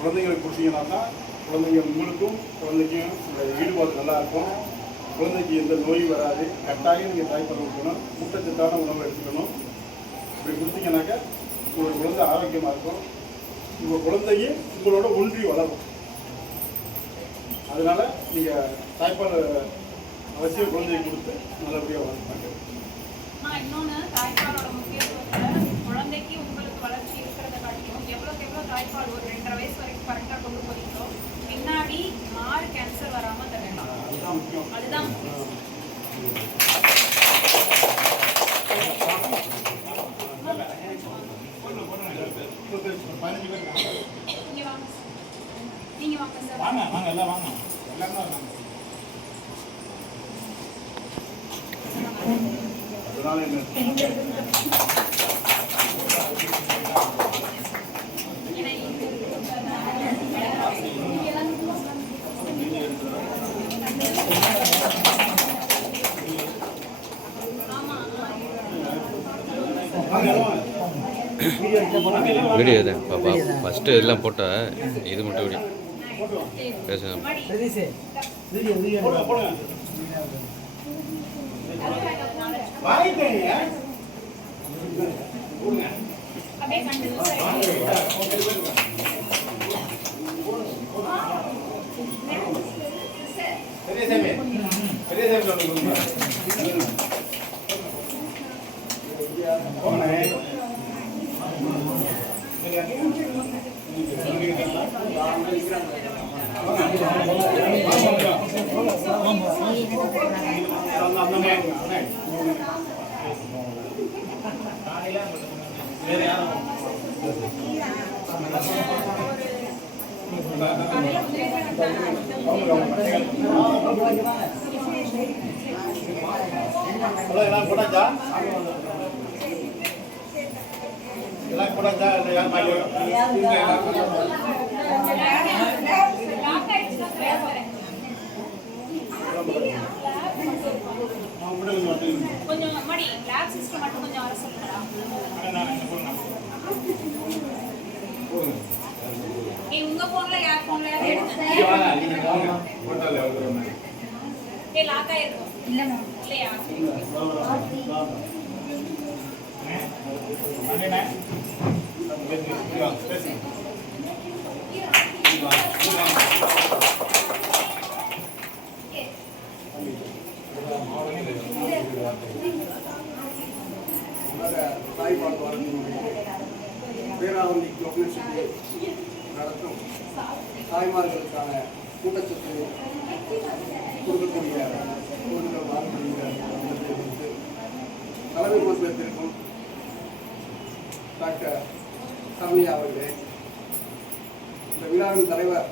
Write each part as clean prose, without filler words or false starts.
குழந்தைங்களுக்கு கொடுத்தீங்கன்னா தான் குழந்தைங்க உங்களுக்கும் குழந்தைக்கும் ஈடுபாடு நல்லாயிருக்கும். குழந்தைக்கு எந்த நோயும் வராது. கட்டாயம் நீங்கள் தாய்ப்பால் கொடுக்கணும். ஊட்டச்சத்தான உணவை எடுத்துக்கணும். இப்படி கொடுத்தீங்கன்னாக்கா உங்களோட குழந்தை ஆரோக்கியமாக இருக்கும். உங்கள் குழந்தையும் உங்களோட ஒன்றி வளரும். அதனால் நீங்கள் தாய்ப்பால் அவசியம் குழந்தையை கொடுத்து நல்லபடியாக வளர்ப்பாங்க. இன்னொன்று, தாய்ப்பாலோட முக்கியத்துவத்தை குழந்தைக்கு உங்களுக்கு வளர்ச்சி இருக்கிறத காட்டியும் எவ்வளோக்கு எவ்வளோ தாய்ப்பால் ஒரு 2.5 வயசு வரைக்கும் கரெக்டாக கொண்டு போறீங்களோ பின்னாடி மாறு கேன்சர் வராமல் தரலாம். அதுதான் முக்கியம். அதுதான் முக்கியம். நீங்க வாங்க சார். வாங்க எல்லாம் வாங்க. எல்லாரும் வாங்க. அதனால என்ன வீடியோ தான் பாப்பா ஃபஸ்ட்டு எல்லாம் போட்டால் இது மட்டும் வீடியோ பேசணும். கொஞ்சம் மடி லேப் சிஸ்டம் மட்டும் கொஞ்சம் வர சொல்லுங்களா? உங்க போன்ல யார் போன்ல எடுங்க. லாக் ஆயிருக்கும் இல்லையா? தாய்ப்பால் பேராவந்தி நடத்தும் தாய்மார்களுக்கான ஊட்டச்சத்து கொடுக்கக்கூடிய தலைமை பொறுப்பேற்றிருக்கும் டாக்டர் சரண்யா அவர்களே, இந்த விழாவின் தலைவர்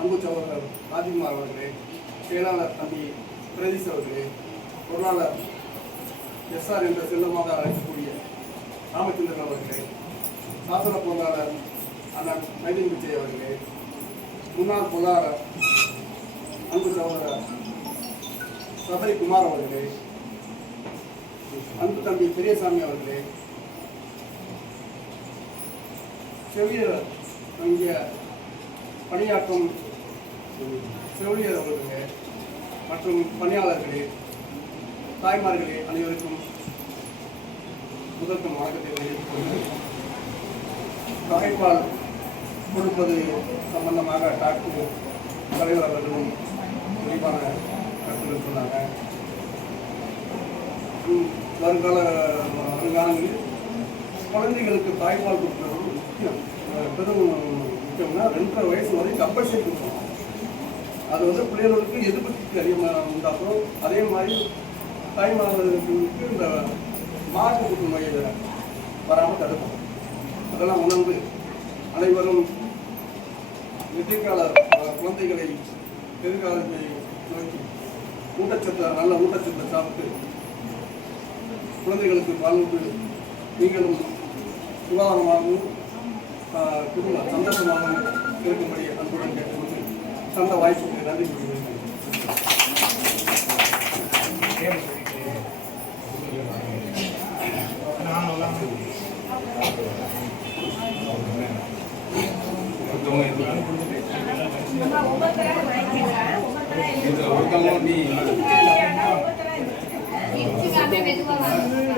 அன்பு சகோதரர் ராஜ்குமார் அவர்களே, செயலாளர் தம்பி பிரதீஷ் அவர்களே, பொருளாளர் எஸ்ஆர் என்ற செல்லமாக அழைக்கக்கூடிய ராமச்சந்திரன் அவர்களே, சாசன பொருளாளர் அண்ணன் மைதின் விஜய் அவர்களே, முன்னாள் பொருளாளர் அன்பு சகோதரர் சபரி குமார் அவர்களே, அன்பு தம்பி பெரியசாமி அவர்களே, செவிலியர் இங்கே பணியாற்றும் செவிலியர் அவர்களே மற்றும் பணியாளர்களே, தாய்மார்களே, அனைவருக்கும் முதற்கும் வணக்கத்தை தெரிவித்துக் கொள்கிறேன். தாய்ப்பால் கொடுப்பது சம்பந்தமாக டாக்டர் தலைவர் அவர்களும் விரிவான கருத்துக்கள் சொன்னாங்க. வருங்காலங்களில் குழந்தைகளுக்கு தாய்ப்பால் கொடுப்பது முக்கியம். பெரும் முக்கியம்னா 2.5 வயசு வரை கம்பல்சரி கொடுக்கணும். அது பிள்ளைகளுக்கு எதிர்ப்பு அதிகமாக உண்டாக்கும். அதே மாதிரி தாய்மார்களுக்கு இந்த மார்பு புற்றுநோய் வராமல் தடுக்கும். அதெல்லாம் உணர்ந்து அனைவரும் எதிர்கால குழந்தைகளை எதிர்காலத்தை நோக்கி நல்ல ஊட்டச்சத்தை சாப்பிட்டு குழந்தைகளுக்கு பால்விட்டு நீங்களும் சுகாதாரமாகவும் சந்தோஷமாகவும் இருக்கும்படி அன்புடன் கேட்டுக்கொண்டு தந்த வாய்ப்புக்கு நன்றி கூறுகிறேன். அம்மா, ஒவ்வொருத்தரா வாங்கிக்கோங்க. ஒவ்வொருத்தரா இதில் ஒருத்தவங்க நீ ஒவ்வொருத்தரா இடிச்சுக்காம மெதுவா வாங்க.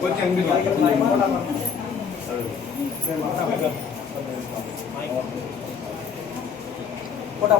கொஞ்சம் போட்டா